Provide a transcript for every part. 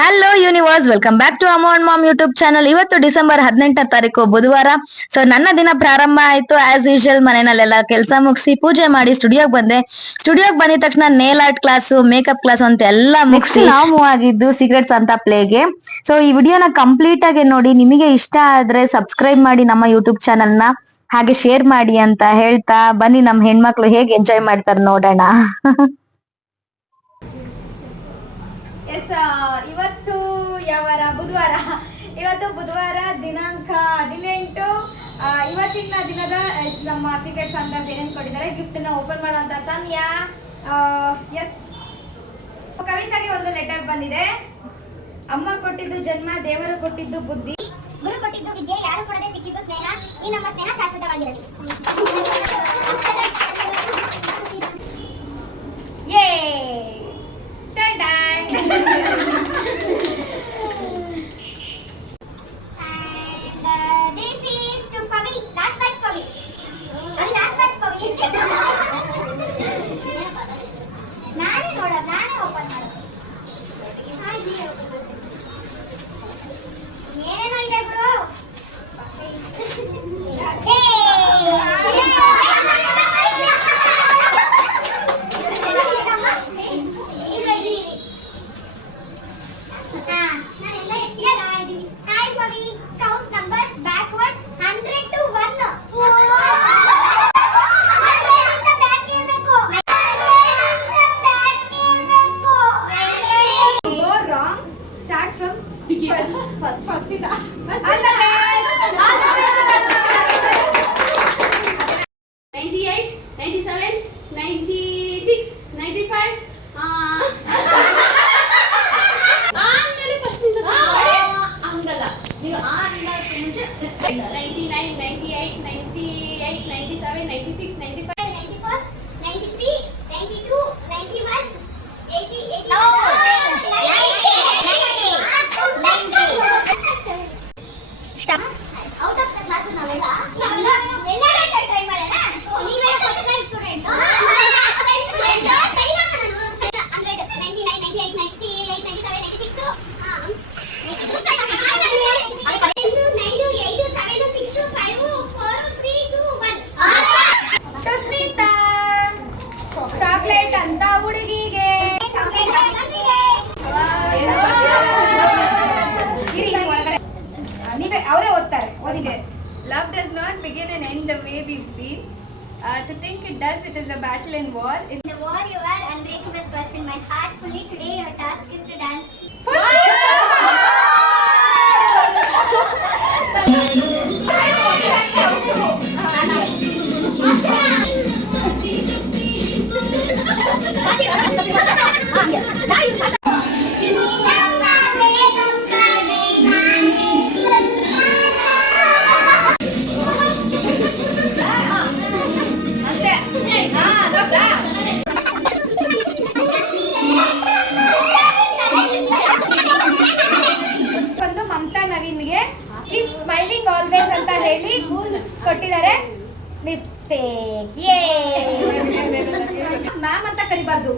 Hello universe, welcome back to Amma and mom YouTube channel. ಇವತ್ತು December 18ನೇ ತಾರೀಕು ಬುಧವಾರ. ಸೊ ನನ್ನ ದಿನ ಪ್ರಾರಂಭ ಆಯ್ತು ಆಸ್ ಯೂಶುವಲ್. ಮನೆಯಲ್ಲೆಲ್ಲ ಕೆಲಸ ಮುಗಿಸಿ ಪೂಜೆ ಮಾಡಿ ಸ್ಟುಡಿಯೋಗೆ ಬಂದೆ. ಸ್ಟುಡಿಯೋಗೆ ಬಂದಿದ ತಕ್ಷಣ nail art class, makeup class ಅಂತ ಎಲ್ಲ ಮುಗಿಸಿ ನಾವು ಮೂವ್ ಆಗಿದ್ದು ಸೀಕ್ರೆಟ್ಸ್ ಅಂತ ಪ್ಲೇಗೆ. ಸೊ ಈ ವಿಡಿಯೋನ ಕಂಪ್ಲೀಟ್ ಆಗಿ ನೋಡಿ. ನಿಮಗೆ ಇಷ್ಟ ಆದ್ರೆ ಸಬ್ಸ್ಕ್ರೈಬ್ ಮಾಡಿ ನಮ್ಮ ಯೂಟ್ಯೂಬ್ ಚಾನಲ್ ನ, ಹಾಗೆ ಶೇರ್ ಮಾಡಿ ಅಂತ ಹೇಳ್ತಾ ಬನ್ನಿ ನಮ್ಮ ಹೆಣ್ಮಕ್ಳು ಹೇಗೆ ಎಂಜಾಯ್ ಮಾಡ್ತಾರೆ ನೋಡೋಣ. ಎಸ್, ಇವತ್ತು ಯಾವಾರ ಬುಧವಾರ. ಇವತ್ತು ಬುಧವಾರ ದಿನಾಂಕ 18. ಇವತ್ತಿನ ದಿನದ ನಮ್ಮ ಸೀಕ್ರೆಟ್ಸ್ ಅಂತ ಏನೇನು ಕೊಟ್ಟಿದ್ದಾರೆ ಗಿಫ್ಟ್ ನ ಓಪನ್ ಮಾಡುವಂತ ಸಮಯ. ಎಸ್, ಕವಿತಾಗೆ ಒಂದು ಲೆಟರ್ ಬಂದಿದೆ. ಅಮ್ಮ ಕೊಟ್ಟಿದ್ದು ಜನ್ಮ, ದೇವರು ಕೊಟ್ಟಿದ್ದು ಬುದ್ಧಿ, ಗುರು ಕೊಟ್ಟಿದ್ದು ವಿದ್ಯೆ, ಯಾರು ಕೊಡದೆ ಸಿಕ್ಕಿದ್ದು ಸ್ನೇಹ, ಈ ನಮ್ಮ ಸ್ನೇಹ ಶಾಶ್ವತವಾಗಿರಲಿ. ಯೇ time This is to Pavi, last batch Pavi. ಅದು last batch Pavi. ನಾನೇ ಓಪನ್ ಮಾಡೋದು. ಏನೇನೋ ಇದೆ ಗುರು. First in the best. 98, 97, 96, 95. ಆಮೇಲೆ ಫಸ್ಟ್ ಇಂದ ಹಂಗಲ್ಲ, ನೀವು ಆ ಮುಂಚೆ 99, 98, 98, 97, 96, 95. 94, 93, 92, 91, 80, 90. Stop. Out of the class ನಾವೆಲ್ಲ ಟ್ರೈ ಮಾಡೋಣ. ನೀವೇ ಫಸ್ಟ್ ಟೈಮ್ ಸ್ಟೂಡೆಂಟ್. ಚೈನಾ ನಾನು 100, 99, 98, 98, 97, 96. 9, 8, 7, 6, 5, 4, 3, 2, 1. ಸುಸ್ಮಿತಾ ಚಾಕ್ಲೇಟ್ ಅಂತ ಹುಡುಗಿಗೆ. ನೀವೇ ಅವರೇ ಓದ್ತಾರೆ, ಓದಿದೆ. Love does not begin and end the way we feel. To think it does, it is a battle and war. In the war you are unbreakable person, my heart fully. Today your task is to dance. ಒಂದು Mamata ನವೀನ್ಗೆ keep smiling always ಅಂತ ಹೇಳಿ ಕೊಟ್ಟಿದ್ದಾರೆ. Lipstick. ಯೇ ma'am ಅಂತ ಕರಿಬಾರ್ದು.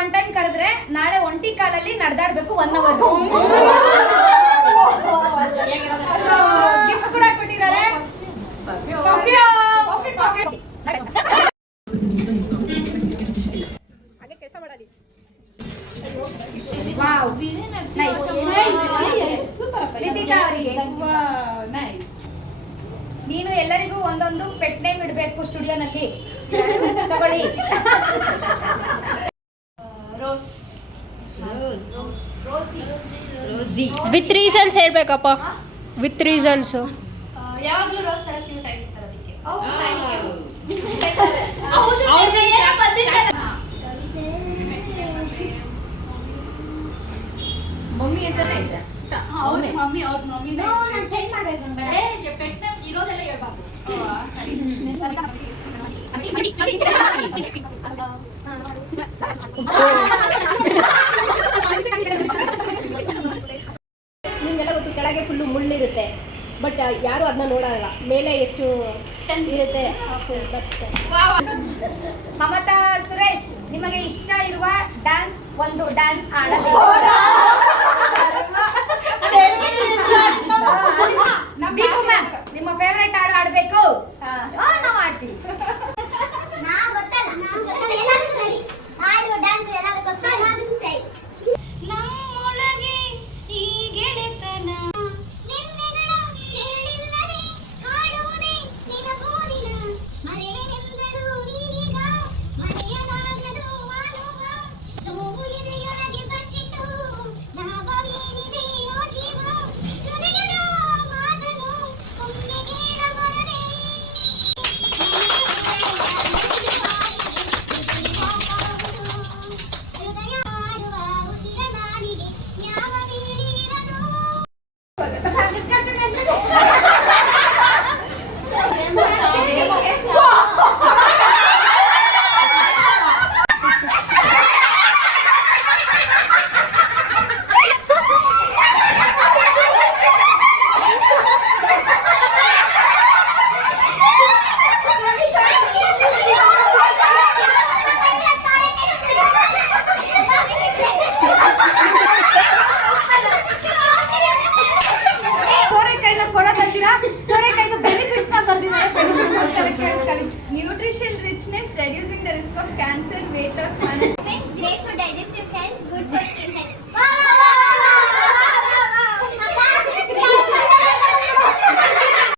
One time ಕರೆದ್ರೆ ನಾಳೆ ಒಂಟಿ ಕಾಲಲ್ಲಿ ನಡೆದಾಡ್ಬೇಕು 1 hour. ಗಿಫ್ಟ್ ಕೂಡ ಕೊಟ್ಟಿದ್ದಾರೆ. Wow, nice. ಲಿಪಿಕಾ ಅವರಿಗೆ ನೀನು ಎಲ್ಲರಿಗೂ ಒಂದೊಂದು ಪೆಟ್ ನೇಮ್ ಇಡಬೇಕು ಸ್ಟುಡಿಯೋನಲ್ಲಿ. ತಗೊಳ್ಳಿ. Rose, Rosie. ವಿತ್ ರೀಸನ್ಸ್ ಹೇಳ್ಬೇಕಪ್ಪ, ವಿತ್ ರೀಸನ್ಸ್. ಯಾವಾಗಲೂ ರೋಸ್ ತರ ಕ್ಯೂಟ್ ಆಗಿರ್ತಾರೆ ಅದಕ್ಕೆ. ಮಮ್ಮಿ ಅಂತಾನೆ ಇದೆ. ಮಮ್ಮಿ ನಾನು ಚೇಂಜ್ ಮಾಡಬೇಕು ಇರೋದೆಲ್ಲ ಹೇಳ್ಬಾರ್ದು. ನಿಮ್ಗೆಲ್ಲ ಗೊತ್ತು, ಕೆಳಗೆ ಫುಲ್ಲು ಮುಳ್ಳಿರುತ್ತೆ, ಬಟ್ ಯಾರು ಅದನ್ನ ನೋಡಲ್ಲ, ಮೇಲೆ ಎಷ್ಟು ಇರುತ್ತೆ. ಮಮತಾ ಸುರೇಶ್, ನಿಮಗೆ ಇಷ್ಟ ಇರುವ ಡ್ಯಾನ್ಸ್ ಒಂದು ಡ್ಯಾನ್ಸ್ ಆಡಬೇಕು. ದೀಪು ಮ್ಯಾಮ್ ನಿಮ್ಮ ಫೇವರೇಟ್ ಹಾಡು ಆಡಬೇಕು. ನಾವು ಆಡ್ತೀವಿ. ನಮ್ಮೊಳಗೆ ಈ ಗೆಳೆತನ ನಿನ್ನೆಗಳ ಕೇಳಿಲ್ಲದೆ ಹಾಡುವುದೇ ನಿನಗೋದಿನ ಮರೆಯನೆಂದರೂ ನೀನೀಗ ಮರೆಯಲಾಗದು ಮಾನವ ನೋವು ಎದೆಯೊಳಗೆ ಬಚ್ಚಿಟ್ಟು ನಾವೇನಿದೆ ಓ ಜೀವ ಹೃದಯದ ಮಾತನು ಒಮ್ಮೆ ಕೇಳಬರದೆ ಹೃದಯ ಆಡುವ ಉಸಿರ ನಾಲಿಗೆ ಯಾವ ಬೀರಿರದು ಸೋರೆಕಾಯಿನ ಕೊಡೋದಂತೀರಾ? ಸೋರೆಕಾಯಿದು ಬೆನಿಫಿಟ್ಸ್ ನ ಬರ್ದಿದ್ದಾರೆ. ಕೇಳಿಸ್ಕೊಳ್ಳಿ. Nutrition richness, reducing the risk of cancer, weight loss, management. Great for digestion.